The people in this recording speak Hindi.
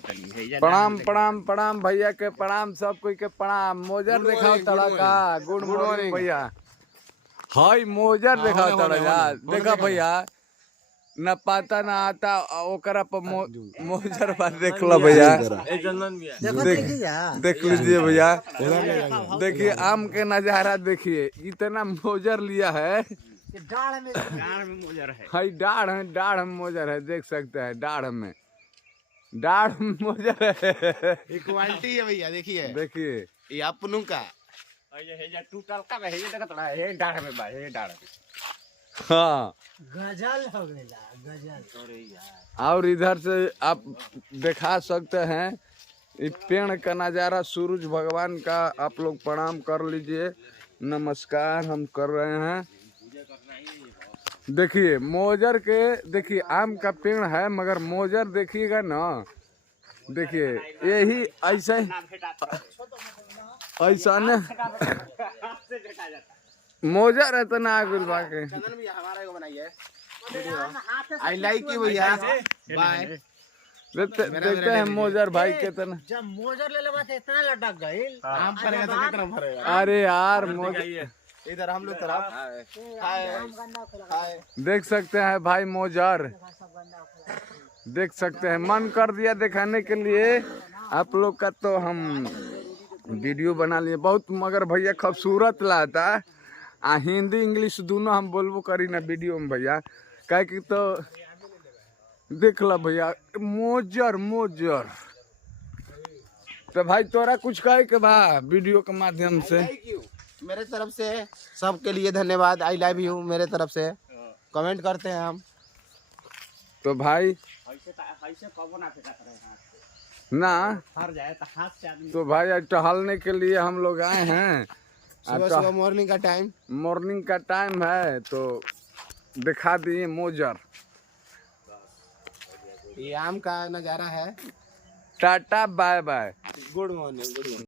प्रणाम प्रणाम प्रणाम भैया के प्रणाम, सब कोई के प्रणाम। मोजर दिखाओ तड़ा का। गुड मॉर्निंग भैया। हाय मोजर दिखाओ तड़ा यार। देखा भैया न पता ना आता ओकरा पर मोजर पर देख लो भैया। देख लीजिए भैया, देखिए आम के नजारा देखिए। इतना मोजर लिया है, डाढ़ में मोजर है। हाय डाढ़ में मोजर है, देख सकते हैं। डाढ़ में मोजर है। क्वालिटी है भैया, देखिए ये अपनों का ये टूटल का है। ये देखा है डाढ़ में बा, ये डाढ़ में। हाँ गजल हो गया गजल। और इधर से आप दिखा सकते हैं इस पेड़ का नज़ारा। सूरज भगवान का आप लोग प्रणाम कर लीजिए, नमस्कार हम कर रहे हैं। देखिए मोजर के, देखिए आम का पेड़ है मगर मोजर देखिएगा ना। देखिए यही ऐसे ऐसा न मोजर है तो ना गुल बाके। आई लाइक यू भैया, बाय। देखते हैं मोजर भाई के तना। जब मोजर ले लेवा इतना लटक गई। आम पड़ेगा तो कितना भरेगा। अरे यार मोजर इधर हम लोग तरफ हाय देख सकते हैं भाई मोजर देख सकते हैं। मन कर दिया दिखाने के लिए आप लोग का, तो हम वीडियो बना लिए बहुत। मगर भैया खूबसूरत लाता हिंदी इंग्लिश दोनों हम बोलबो करी ना वीडियो में भैया। क्या कि तो देख ला भैया मोजर तो भाई तोरा कुछ कहे के बा वीडियो के माध्यम से। मेरे तरफ से सबके लिए धन्यवाद। आई लव यू मेरे तरफ से। कमेंट करते हैं हम तो भाई ना तो भाई टहलने के लिए हम लोग आए हैं। सुबह मॉर्निंग का टाइम है तो दिखा दिए मोजर। ये आम का नजारा है। Tata bye bye, good morning.